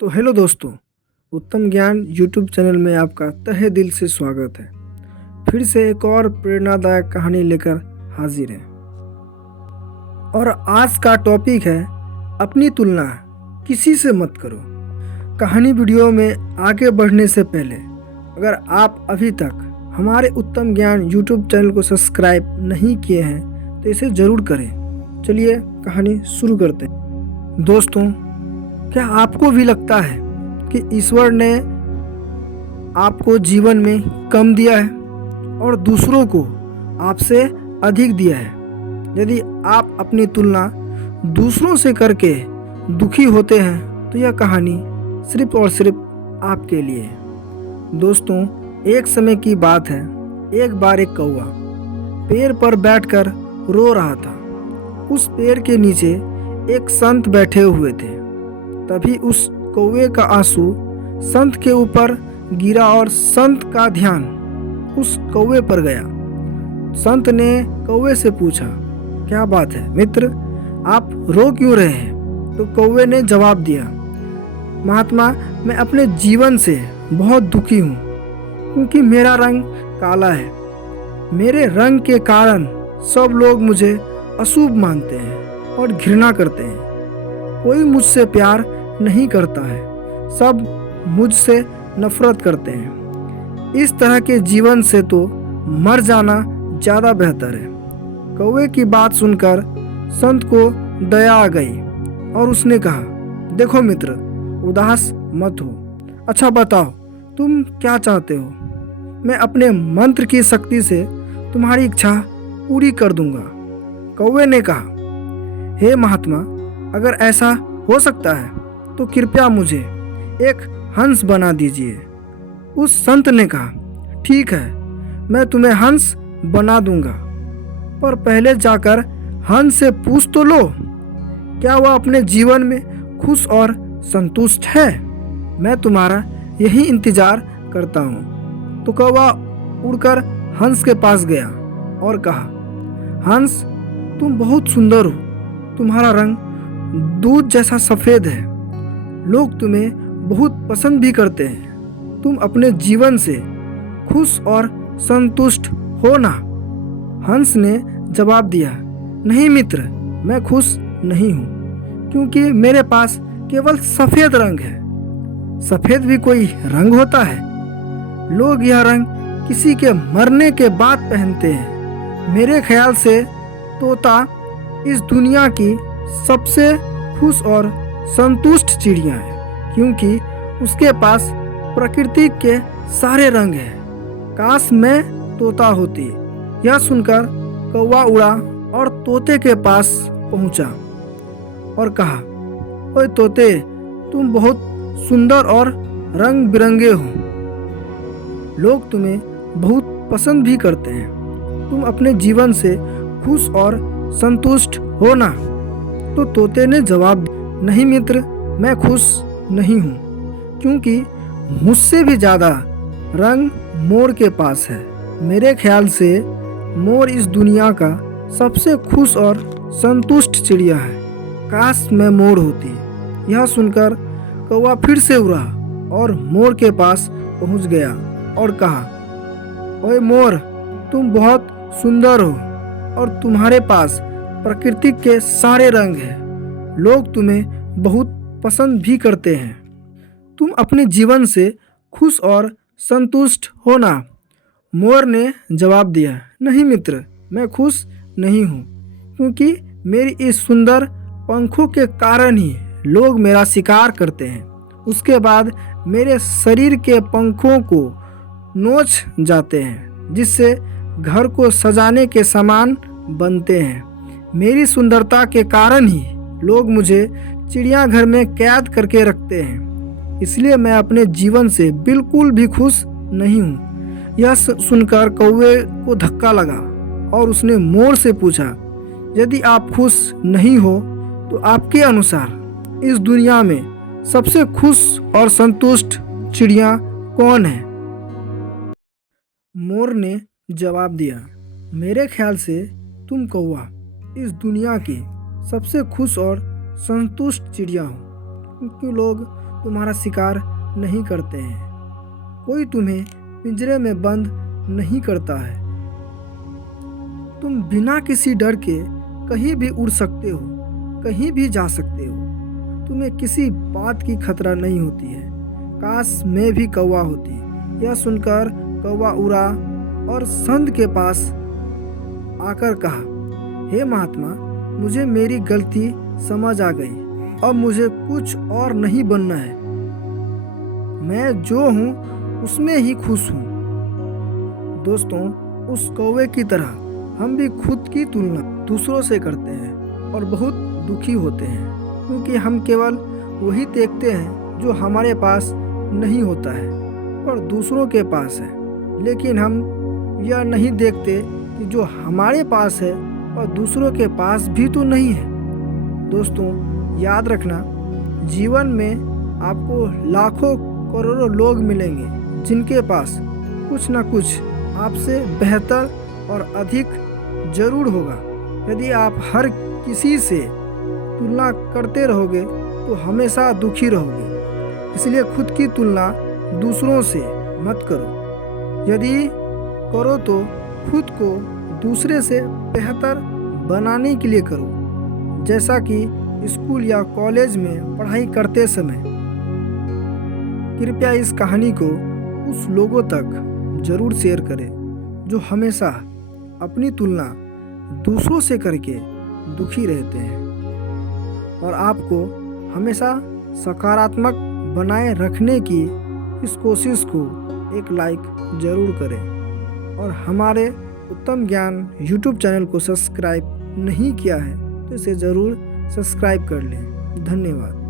तो हेलो दोस्तों, उत्तम ज्ञान यूट्यूब चैनल में आपका तहे दिल से स्वागत है। फिर से एक और प्रेरणादायक कहानी लेकर हाजिर है। और आज का टॉपिक है अपनी तुलना किसी से मत करो। कहानी वीडियो में आगे बढ़ने से पहले अगर आप अभी तक हमारे उत्तम ज्ञान यूट्यूब चैनल को सब्सक्राइब नहीं किए हैं तो इसे ज़रूर करें। चलिए कहानी शुरू करते हैं। दोस्तों, क्या आपको भी लगता है कि ईश्वर ने आपको जीवन में कम दिया है और दूसरों को आपसे अधिक दिया है? यदि आप अपनी तुलना दूसरों से करके दुखी होते हैं तो यह कहानी सिर्फ और सिर्फ आपके लिए है। दोस्तों, एक समय की बात है। एक बार एक कौवा पेड़ पर बैठकर रो रहा था। उस पेड़ के नीचे एक संत बैठे हुए थे। तभी उस कौवे का आंसू संत के ऊपर गिरा और संत का ध्यान उस कौवे पर गया। संत ने कौवे से पूछा, क्या बात है मित्र, आप रो क्यों रहे हैं? तो कौवे ने जवाब दिया, महात्मा, मैं अपने जीवन से बहुत दुखी हूँ क्योंकि मेरा रंग काला है। मेरे रंग के कारण सब लोग मुझे अशुभ मानते हैं और घृणा करते हैं। कोई मुझसे प्यार नहीं करता है, सब मुझसे नफरत करते हैं। इस तरह के जीवन से तो मर जाना ज़्यादा बेहतर है। कौवे की बात सुनकर संत को दया आ गई और उसने कहा, देखो मित्र, उदास मत हो। अच्छा बताओ, तुम क्या चाहते हो? मैं अपने मंत्र की शक्ति से तुम्हारी इच्छा पूरी कर दूंगा। कौवे ने कहा, हे महात्मा, अगर ऐसा हो सकता है तो कृपया मुझे एक हंस बना दीजिए। उस संत ने कहा, ठीक है, मैं तुम्हें हंस बना दूंगा, पर पहले जाकर हंस से पूछ तो लो, क्या वह अपने जीवन में खुश और संतुष्ट है? मैं तुम्हारा यही इंतजार करता हूँ। तो कौवा उड़कर हंस के पास गया और कहा, हंस, तुम बहुत सुंदर हो। तुम्हारा रंग दूध जैसा सफ़ेद है। लोग तुम्हें बहुत पसंद भी करते हैं। तुम अपने जीवन से खुश और संतुष्ट हो ना? हंस ने जवाब दिया, नहीं मित्र, मैं खुश नहीं हूँ क्योंकि मेरे पास केवल सफ़ेद रंग है। सफ़ेद भी कोई रंग होता है? लोग यह रंग किसी के मरने के बाद पहनते हैं। मेरे ख्याल से तोता इस दुनिया की सबसे खुश और संतुष्ट चिड़िया है क्योंकि उसके पास प्रकृति के सारे रंग हैं। काश मैं तोता होती। यह सुनकर कौवा उड़ा और तोते के पास पहुंचा और कहा, ओए तोते, तुम बहुत सुंदर और रंग बिरंगे हो। लोग तुम्हें बहुत पसंद भी करते हैं। तुम अपने जीवन से खुश और संतुष्ट हो ना? तो तोते ने जवाब दिया, नहीं मित्र, मैं खुश नहीं हूँ क्योंकि मुझसे भी ज़्यादा रंग मोर के पास है। मेरे ख्याल से मोर इस दुनिया का सबसे खुश और संतुष्ट चिड़िया है। काश मैं मोर होती। यह सुनकर कौवा फिर से उड़ा और मोर के पास पहुंच गया और कहा, ओए मोर, तुम बहुत सुंदर हो और तुम्हारे पास प्रकृति के सारे रंग हैं। लोग तुम्हें बहुत पसंद भी करते हैं। तुम अपने जीवन से खुश और संतुष्ट हो ना? मोर ने जवाब दिया, नहीं मित्र, मैं खुश नहीं हूँ क्योंकि मेरी इस सुंदर पंखों के कारण ही लोग मेरा शिकार करते हैं। उसके बाद मेरे शरीर के पंखों को नोच जाते हैं जिससे घर को सजाने के सामान बनते हैं। मेरी सुंदरता के कारण ही लोग मुझे चिड़ियाघर में कैद करके रखते हैं। इसलिए मैं अपने जीवन से बिल्कुल भी खुश नहीं हूँ। यह सुनकर कौवे को धक्का लगा और उसने मोर से पूछा, यदि आप खुश नहीं हो तो आपके अनुसार इस दुनिया में सबसे खुश और संतुष्ट चिड़िया कौन है? मोर ने जवाब दिया, मेरे ख्याल से तुम कौवा इस दुनिया की सबसे खुश और संतुष्ट चिड़िया हो क्योंकि लोग तुम्हारा शिकार नहीं करते हैं, कोई तुम्हें पिंजरे में बंद नहीं करता है। तुम बिना किसी डर के कहीं भी उड़ सकते हो, कहीं भी जा सकते हो। तुम्हें किसी बात की खतरा नहीं होती है। काश मैं भी कौवा होती। यह सुनकर कौवा उड़ा और संत के पास आकर कहा, हे महात्मा, मुझे मेरी गलती समझ आ गई। अब मुझे कुछ और नहीं बनना है। मैं जो हूँ उसमें ही खुश हूँ। दोस्तों, उस कौवे की तरह हम भी खुद की तुलना दूसरों से करते हैं और बहुत दुखी होते हैं, क्योंकि हम केवल वही देखते हैं जो हमारे पास नहीं होता है और दूसरों के पास है। लेकिन हम यह नहीं देखते कि जो हमारे पास है और दूसरों के पास भी तो नहीं है। दोस्तों, याद रखना, जीवन में आपको लाखों करोड़ों लोग मिलेंगे जिनके पास कुछ ना कुछ आपसे बेहतर और अधिक जरूर होगा। यदि आप हर किसी से तुलना करते रहोगे तो हमेशा दुखी रहोगे। इसलिए खुद की तुलना दूसरों से मत करो। यदि करो तो खुद को दूसरे से बेहतर बनाने के लिए करो। जैसा कि स्कूल या कॉलेज में पढ़ाई करते समय कृपया इस कहानी को उस लोगों तक जरूर शेयर करें जो हमेशा अपनी तुलना दूसरों से करके दुखी रहते हैं। और आपको हमेशा सकारात्मक बनाए रखने की इस कोशिश को एक लाइक ज़रूर करें। और हमारे उत्तम ज्ञान यूट्यूब चैनल को सब्सक्राइब नहीं किया है तो इसे ज़रूर सब्सक्राइब कर लें। धन्यवाद।